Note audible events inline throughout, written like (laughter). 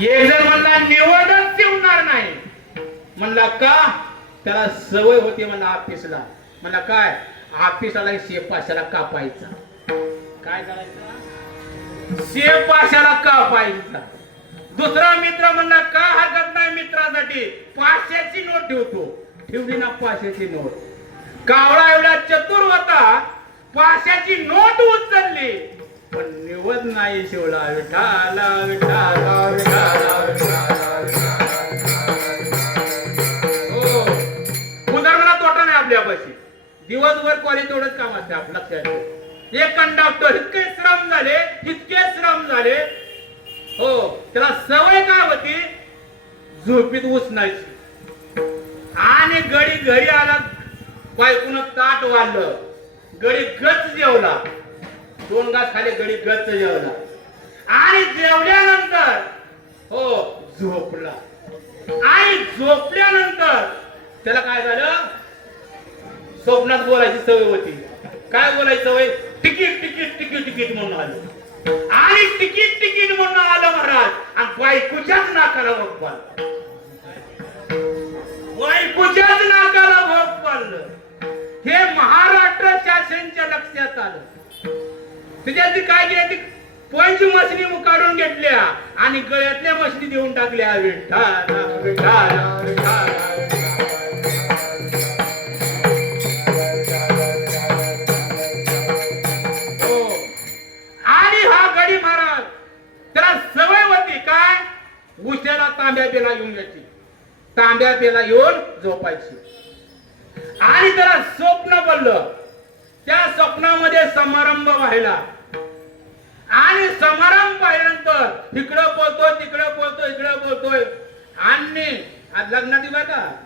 एक जर म्हणला निवडच ठेवणार नाही. म्हणला का? त्याला सवय होती म्हणला ऑफिसला. म्हणला काय? ऑफिसाला शेपाशाला कापायचा. काय करायचं? शेप पाशाला कापायचा. दुसरा मित्र म्हणला का हरकत नाही मित्रासाठी? पाचशेची नोट ठेवतो. ठेवली ना पाचशेची नोट. कावळा एवढा चतुर होता पाचशेची नोट उचलली. हो. पण निवड नाही शिवला विठाला विठाला विठाला हो. उदाहरणाला तोटा नाही आपल्यापाशी दिवसभर कॉलेज तेवढंच काम असते आपलं लक्षात एक कंडक्टर इतके श्रम झाले इतके श्रम झाले. हो त्याला सवय काय होती? झोपीत उसनायची. आणि गडी घरी आला बायकून ताट वाढलं. गडी गच जेवला. दोन घास खाली गडी गच जेवला आणि जेवल्यानंतर हो झोपला. आणि झोपल्यानंतर त्याला काय झालं? स्वप्नात बोलायची सवय होती. काय बोलायची सवय? तिकीट तिकीट तिकीट तिकीट म्हणून आलं. आणि तिकीट तिकीट म्हणून आलं महाराज. आणि बायकोच्याच नाकाला भोग पाडलं. बायकोच्याच नाकाला भोग पाडलं. हे महाराष्ट्र शासनच्या लक्षात आलं. त्याच्यात काय केलं ती पंच मशनी काढून घेतल्या आणि गळ्यातल्या मशनी देऊन टाकल्या. विठ्ठला विठ्ठला हो. आणि हा गडी महाराज त्याला सवय होती काय? उशाला तांब्या पेला घेऊन घ्यायची तांब्या पेला येऊन झोपायची. आणि त्याला स्वप्न बोललं त्या स्वप्नामध्ये समारंभ व्हायला. आणि समारंभ पाहिल्यानंतर इकडं बोलतोय तिकडं बोलतोय इकडं बोलतोय. आणि आज लग्नात बघा का?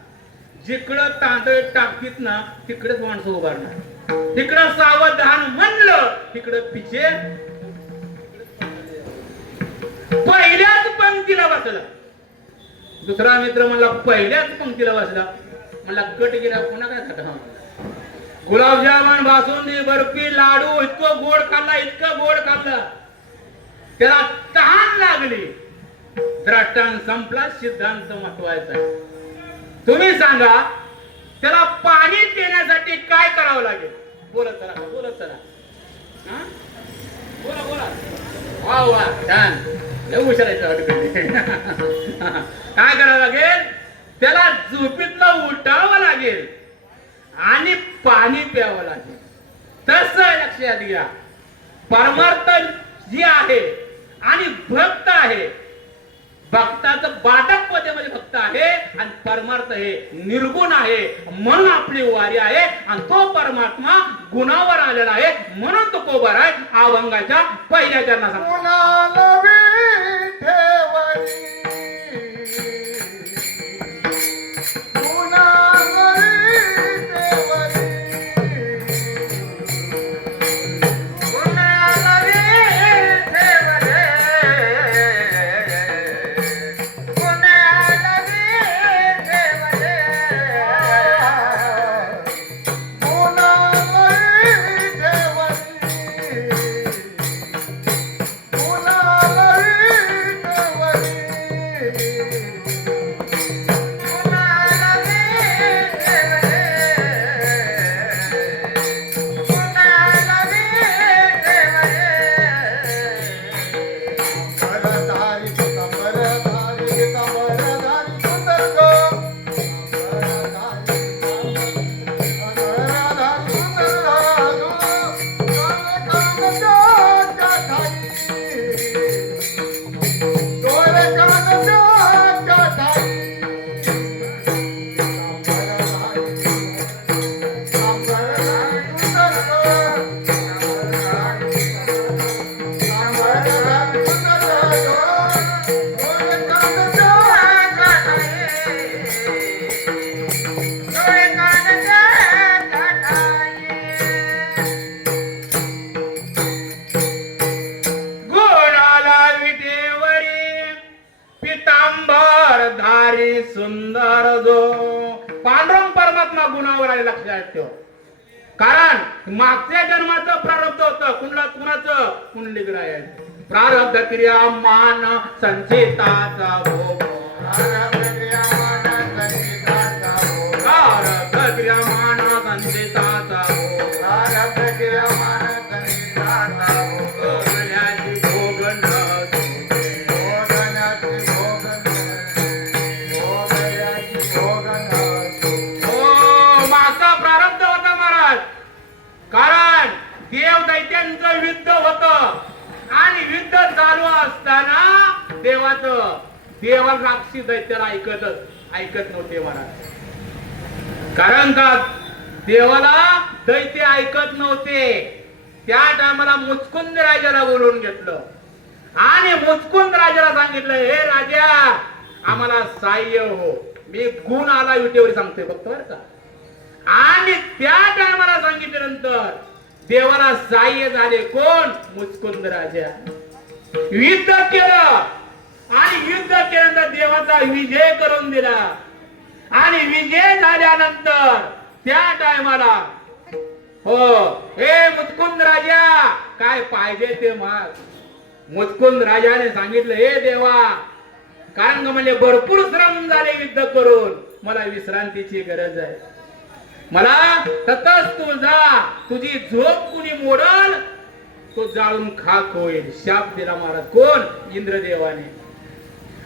जिकडं तांदळ टाकीत ना तिकडेच माणसं उभारणार. तिकडं सावधान म्हणलं तिकडं पिछे. पहिल्याच पंक्तीला बसला. दुसरा मित्र मला पहिल्याच पंक्तीला बसला. मला गट गेला पुन्हा काय खाता गुलाबजामुन बासुंदी बर्फी लाडू इतकं गोड खाल्ला इतकं गोड खाल्लं. त्याला तहान लागली. द्रष्टांत संपला सिद्धांत महत्वायचा तुम्ही सांगा त्याला पाणी पिण्यासाठी काय करावं लागेल? बोलत चला बोलत चला बोला बोला. वा वा छान. उशारायचं हुशार (laughs) काय करावं लागेल? त्याला झोपीतलं उठावं लागेल. आणि पाणी प्यावं लागेल. तस लक्षात घ्या. परमार्थ जी आहे आणि भक्त आहे भक्ताचं बाटक पदेमध्ये भक्त आहे आणि परमार्थ हे निर्गुण आहे. म्हणून आपली वारी आहे आणि तो परमात्मा गुणावर आलेला आहे. म्हणून तो कोबर आहे. अभंगाच्या पहिल्या चरणाचा धारी सुंदर जो. पांडुरंग परमात्मा गुणावर आले लक्षात ठेव कारण मागच्या जन्माचं प्रारब्ध होतं. कुणला कुणाचं? कुंडलिक राहायचं प्रारब्ध क्रिया मान संचिताचा भोग. प्रारब्ध क्रिया देवाच. देवाला राक्षी दैत्याला ऐकतच ऐकत नव्हते महाराज कारण का? देवाला दैत्य ऐकत नव्हते. त्या टायमाला मुचकुंद राजाला बोलवून घेतलं. आणि मुचकुंद राजाला सांगितलं हे राजा आम्हाला साह्य हो. मी गुण आला विटेवर सांगतोय फक्त बरं का. आणि त्या टायमाला सांगितल्यानंतर देवाला साह्य झाले कोण? मुचकुंद राजा. युद्ध केलं. आणि युद्ध केल्यानंतर देवाचा विजय करून दिला. आणि विजय झाल्यानंतर त्या टायमाला हो हे मुचकुंद राजा काय पाहिजे ते माग. मुचकुंद राजाने सांगितलं हे देवा कारण म्हणजे भरपूर श्रम झाले युद्ध करून. मला विश्रांतीची गरज आहे. मला ततच तू जा. तुझी झोप कुणी मोडल? तो जाळून खाक होईल. शाप दिला महाराज. कोण? इंद्रदेवाने.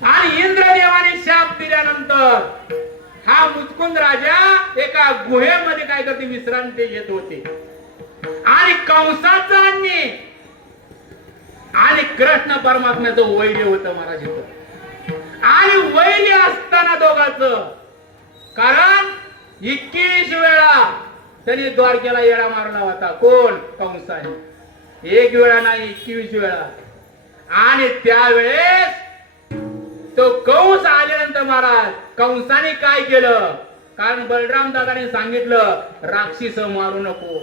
आणि इंद्रदेवाने शाप दिल्यानंतर हा मुचकुंद राजा एका गुहेमध्ये काय करते विश्रांती घेत होते. आणि कंसाचा आणि आणि कृष्ण परमात्म्याचं वैर्य होत महाराज इथं आणि वैर्य असताना दोघांच. कारण एकवीस वेळा त्यांनी द्वारकेला येडा मारला होता. कोण? कंसाने. एक वेळा नाही एकवीस वेळा. आणि त्यावेळेस तो कंस आल्यानंतर महाराज कंसाने काय केलं? कारण बलराम दादाने सांगितलं राक्षीस मारू नको.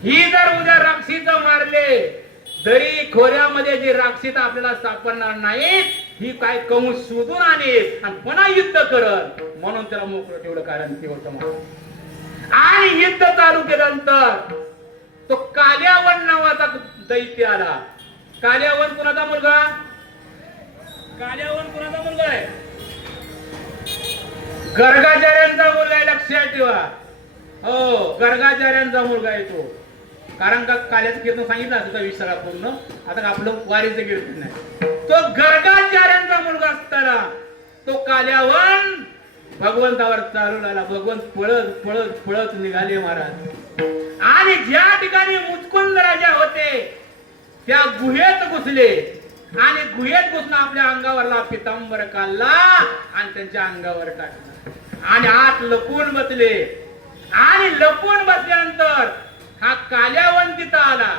ही जर उद्या राक्षीस मारले तरी खोऱ्यामध्ये जी राक्षीत आपल्याला सापडणार नाहीत ही काय कंस शोधून आणेल आणि पुन्हा युद्ध करत म्हणून त्याला मोकळं ठेवलं कारण ते होतं आणि युद्ध चालू केल्यानंतर तो काल्यावन नावाचा दैत्य आला. काल्यावन कुणाचा मुलगा? काल्यावर कुणाचा मुलगा आहे? गर्गाचार्यांचा मुलगा आहे लक्षात ठेवा. हो गर्गाचार्यांचा मुलगा आहे तो. कारण का काल्याचं कीर्तन सांगितलं असं वीस सगळा पूर्ण. आता आपलं वारीचं कीर्तन आहे. तो गर्गाचार्यांचा मुलगा असताना तो काल्यावन भगवंतावर चालून आला भगवंत पळत पळत पळत निघाले महाराज. आणि ज्या ठिकाणी मुचकुंद राजा होते त्या गुहेत घुसले. आणि गुहेत घुसणं आपल्या अंगावरला पितांबर काढला आणि त्यांच्या अंगावर टाकला. आणि आत लपून बसले. आणि लपून बसल्यानंतर हा काल्यावन तिथं आला.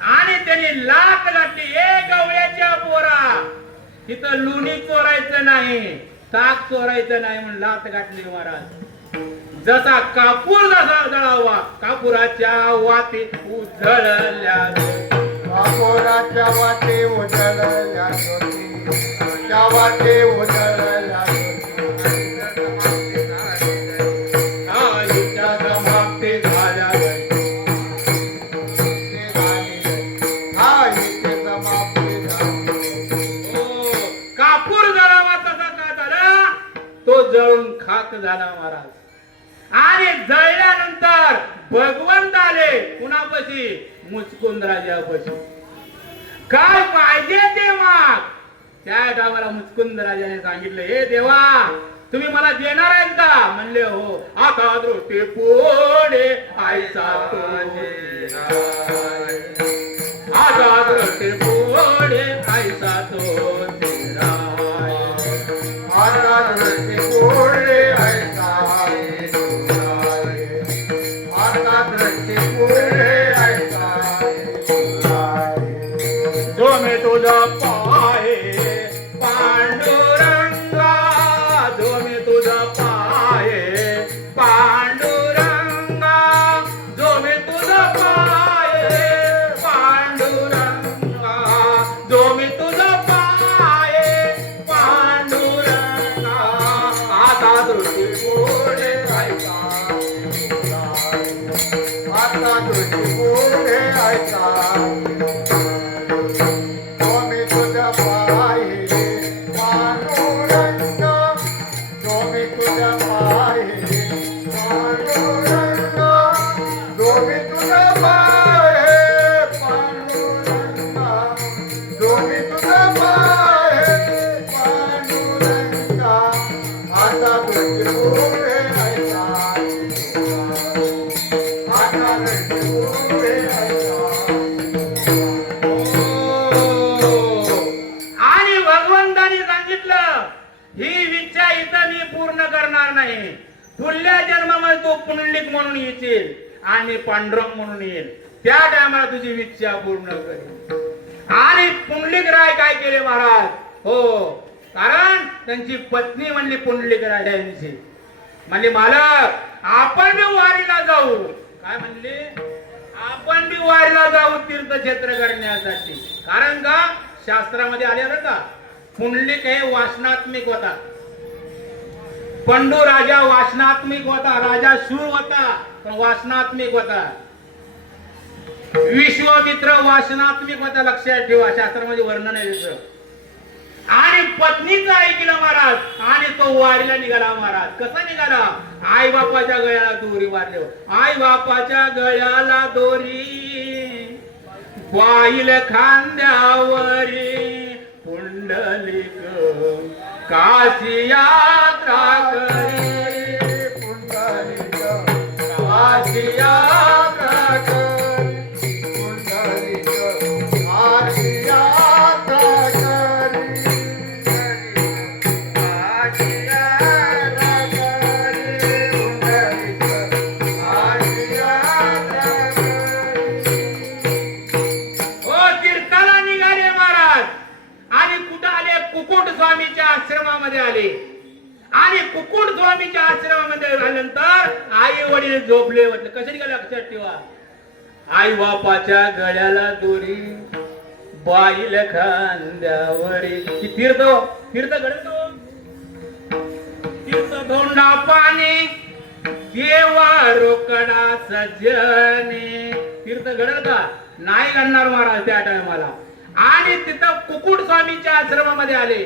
आणि त्याने लात घातली. ए गवळ्याच्या पोरा तिथं लुणी चोरायचं नाही ताक चोरायचं नाही म्हणून लात गाठली महाराज. जसा कापूर जसा जळावा कापुराच्या वाती उधळल्या. वाटे उजळल्या वाटे उजळल्या समाप्ती झाल्या कापूर जळावा तसा का झाला तो जळून खाक झाला महाराज. आणि जळल्यानंतर भगवंत आले कुणापाशी? मुचकुंद राजापाशी. काय पाहिजे ते माग त्या गावाला मुचकुंद राजाने सांगितलं हे देवा तुम्ही मला देणार आहेत का? म्हणले हो आता दृष्टी पोडे आईचा आता दृष्टी आणि पांडुरंग म्हणून येईल. त्या टायमाला तुझी इच्छा पूर्ण करेल. आणि पुंडलिक राय काय केले महाराज? हो कारण त्यांची पत्नी म्हणली पुंडलिक डायविषयी म्हणजे मालक आपण बी वारीला जाऊ. काय म्हणले? आपण बी वारीला जाऊ तीर्थक्षेत्र करण्यासाठी. कारण का? शास्त्रामध्ये आले बरं का? पुंडलिक हे वासनात्मिक होता. पंडू राजा वासनात्मिक होता राजा शूर होता पण वासनात्मिक होता. विश्वमित्र वासनात्मिक होता लक्षात ठेवा शास्त्रामध्ये वर्णन आहे त्याचं. आणि पत्नीचं ऐकलं महाराज आणि तो वारीला निघाला महाराज. कसा निघाला? आई बापाच्या गळ्याला दोरी वारले. आई बापाच्या गळ्याला दोरी. वाईल खांद्यावरी पुंडलिक काशी यात्रा करी पुंडलिक काशी स्वामीच्या आश्रमामध्ये झाल्यानंतर आई वडील झोपले म्हटलं कशाने का लक्षात ठेवा. आई बापाच्या गळ्याला दोरी बाईल खांद्यावरी. ही तीर्थ तीर्थ घडतो तीर्थ धोंडा पाणी देवा रोकडा सज्जने तीर्थ घडल का? नाही घडणार महाराज त्या टायमाला. आणि तिथं कुकुट स्वामीच्या आश्रमामध्ये आले.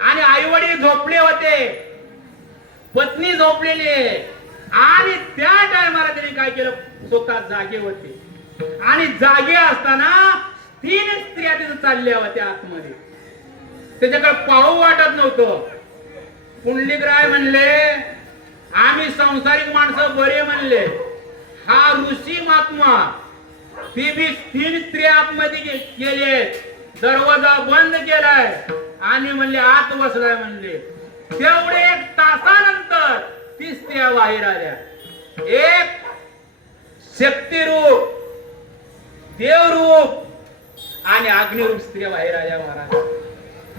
आणि आईवडील झोपले होते. पत्नी झोपलेली आहे. आणि त्या टायमाला त्यांनी काय केलं? स्वतः जागे होते. आणि जागे असताना तीन स्त्रिया तिथं चालल्या होत्या आतमध्ये. त्याच्याकडे पाहू वाटत नव्हतं. पुंडलिकराय म्हणले आम्ही संसारिक माणसं बरे म्हणले. हा ऋषी महात्मा ती बी तीन स्त्रिया आतमध्ये गे- गेले दरवाजा बंद केलाय. आणि म्हणले आत बसलाय म्हणले. तेवढे एक तासानंतर ती स्त्रिया बाहेर आल्या. एक शक्तिरूप देवरूप आणि अग्निरूप स्त्रिया बाहेर आल्या महाराज.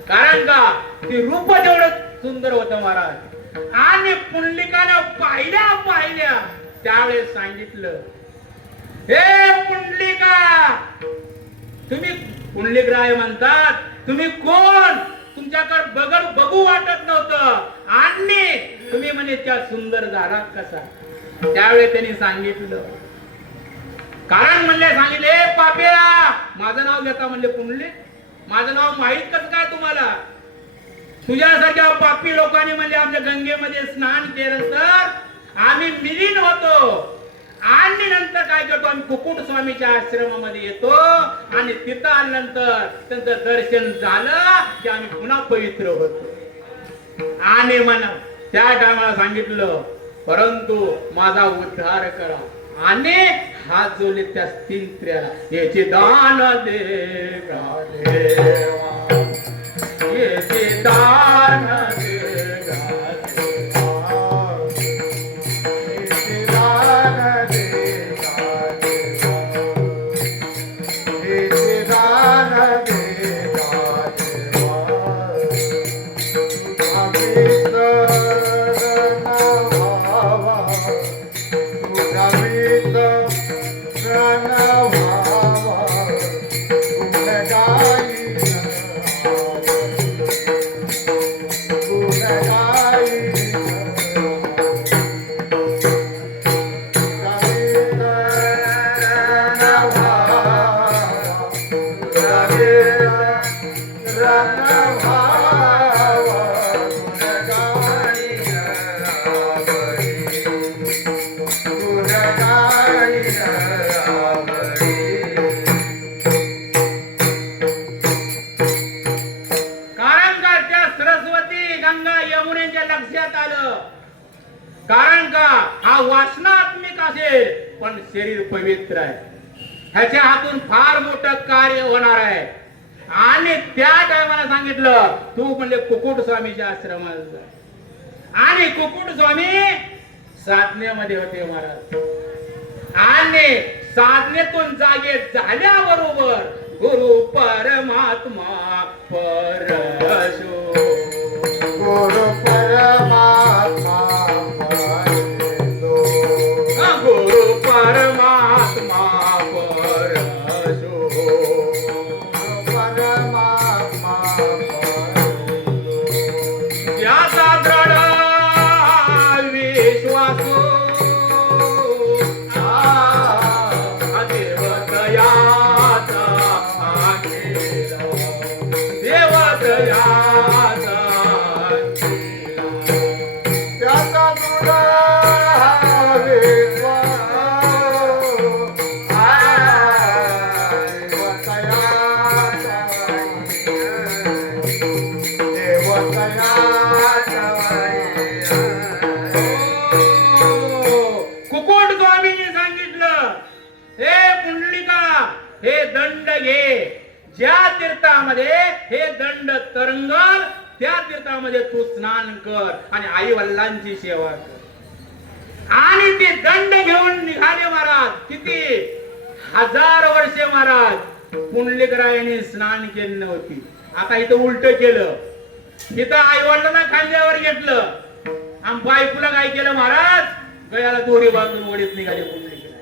कारण का? ती रूप तेवढं सुंदर होत महाराज. आणि पुंडलिकानं पाहिल्या पाहिल्या त्यावेळेस सांगितलं हे पुंडलिका तुम्ही पुंडलिक राय म्हणतात तुम्ही कोण? तुमच्याकडे बगर बघू वाटत नव्हतं. आणि तुम्ही म्हणे त्या सुंदर दारात कसा? त्यावेळेस त्यांनी सांगितलं. कारण म्हणले सांगितले "ए पाप्या माझं नाव घेता म्हणले पुंडले माझं नाव माहीत कसं काय तुम्हाला? तुझ्यासारख्या पापी लोकांनी म्हणजे आमच्या गंगेमध्ये स्नान केलं तर आम्ही मिलीन होतो. आणि नंतर काय करतो? आम्ही कुकुट स्वामीच्या आश्रमामध्ये येतो. आणि तिथं आल्यानंतर त्यांचं दर्शन झालं की आम्ही पुन्हा पवित्र होतो. आणि म्हणा त्या टायमाला सांगितलं परंतु माझा उद्धार करा आणि हात जोडले त्या स्त्रिया याचे दान दे गा याचे दान होणार आहे. आणि त्या टायमाला सांगितलं तू म्हणले कुकुट स्वामीच्या आश्रमात आणि कुकुट स्वामी साधनेमध्ये होते महाराज. आणि साधनेतून जागे झाल्याबरोबर गुरु परमात्मा परशो गुरु परमात्मा. गुरु परमात्मा तू स्नान कर आणि आई वडिलांची सेवा कर. आणि ते दंड घेऊन निघाले महाराज. किती? हजार वर्षे महाराज. पुंडलिकरायांनी स्नान केली नव्हती. आता इथं उलट केलं. इथं आई वडिलांना खांद्यावर घेतलं. आणि बायकोला काय केलं महाराज? गयाला दोरी बांधून वडीत निघाले पुंडलिकराय.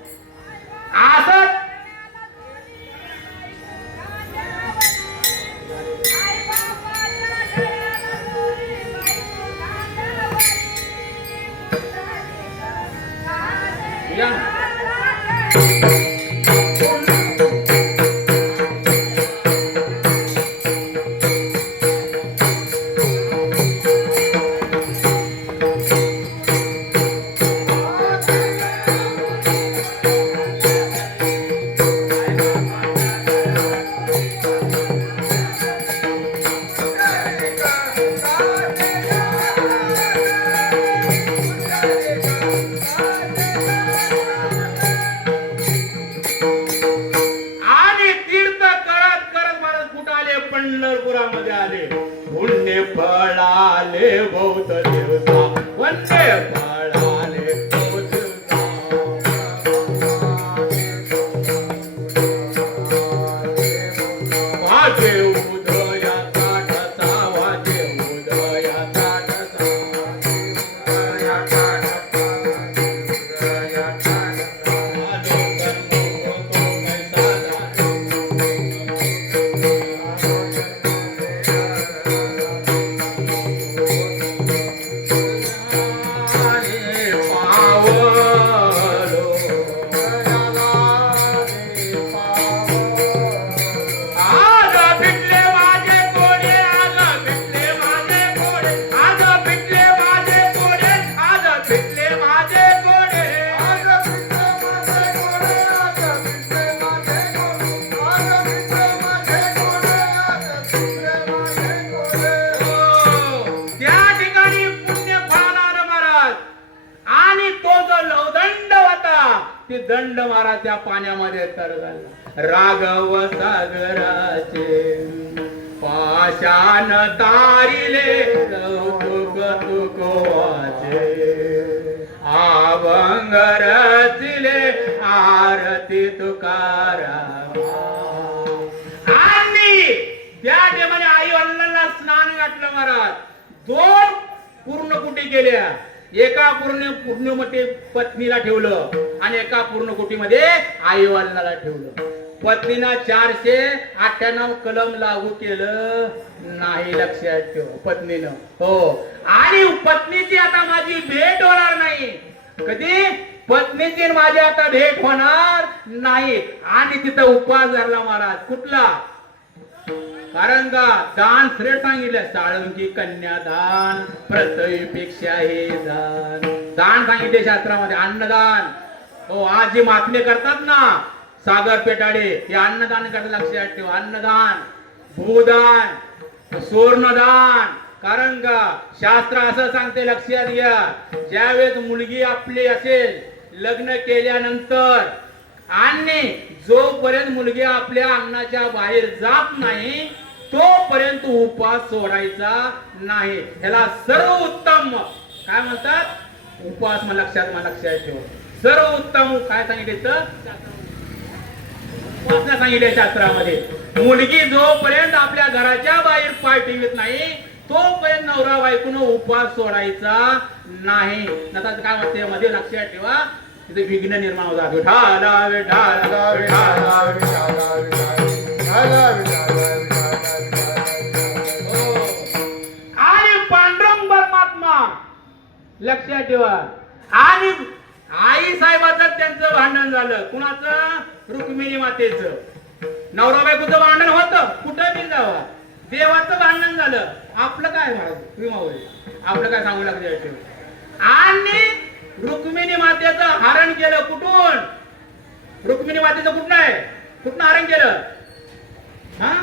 असं Yeah. तो जो होता दंड मारा त्या पाण्यामध्ये तर राघव सागराचे पाशान तारिले तुकोवाचे आरती तुकारा आणि त्या देवाने आई वडिलांना स्नान घातलं महाराज. दोन पूर्ण कुटी केल्या. एका पूर्ण पूर्णमध्ये पत्नीला ठेवलं आणि एका पूर्ण कुटीमध्ये आई वडिलाला ठेवलं. पत्नीनं चारशे अठ्ठ्याण्णव कलम लागू केलं. नाही लक्षात ठेव पत्नीनं. हो. आणि पत्नीची आता माझी भेट होणार नाही. कधी? पत्नीची माझी आता भेट होणार नाही. आणि तिथं उपवास धरला महाराज. कुठला? कारण का दान श्रेष्ठ सांगितलं. साळुंकी कन्यादान प्रथवीपेक्षा हे दान. दान सांगितले शास्त्रामध्ये. अन्नदान. हो आज जे महात्मे करतात ना. सागर पेटाडे हे अन्नदान करतात लक्षात ठेव. अन्नदान भूदान सुवर्णदान कारण का शास्त्र असं सांगते लक्षात घ्या. ज्यावेळेस मुलगी आपली असेल लग्न केल्यानंतर आणि जोपर्यंत मुलगी आपल्या अंगणाच्या बाहेर जात नाही तोपर्यंत उपास सोडायचा नाही. ह्याला सर्व उत्तम काय म्हणतात? उपास मला लक्षात मला लक्षात ठेव. सर्व उत्तम काय सांगितलं उपासना सांगितल्या शास्त्रामध्ये मुलगी जोपर्यंत आपल्या घराच्या बाहेर पाय ठेवत नाही तोपर्यंत नवरा बायकून उपवास सोडायचा नाही आता काय म्हणते मध्ये लक्षात ठेवा तिथे विघ्न निर्माण होतात विठाला विठाला विठाला, विठाला विठाला, विठाला, आणि पांडुरंग परमात्मा लक्षात ठेवा आणि आई साहेबाचं त्यांचं भांडण झालं. कुणाचं? रुक्मिणी मातेचं. नवरा बायकोचं भांडण होतं. कुठं बी जावा देवाचं भांडण झालं. आपलं काय महाराज आपलं काय सांगू लागते आणि रुक्मिणी मातेचं हरण केलं कुठून? रुक्मिणी मातेचं कुठं आहे? कुठनं हरण केलं? हा?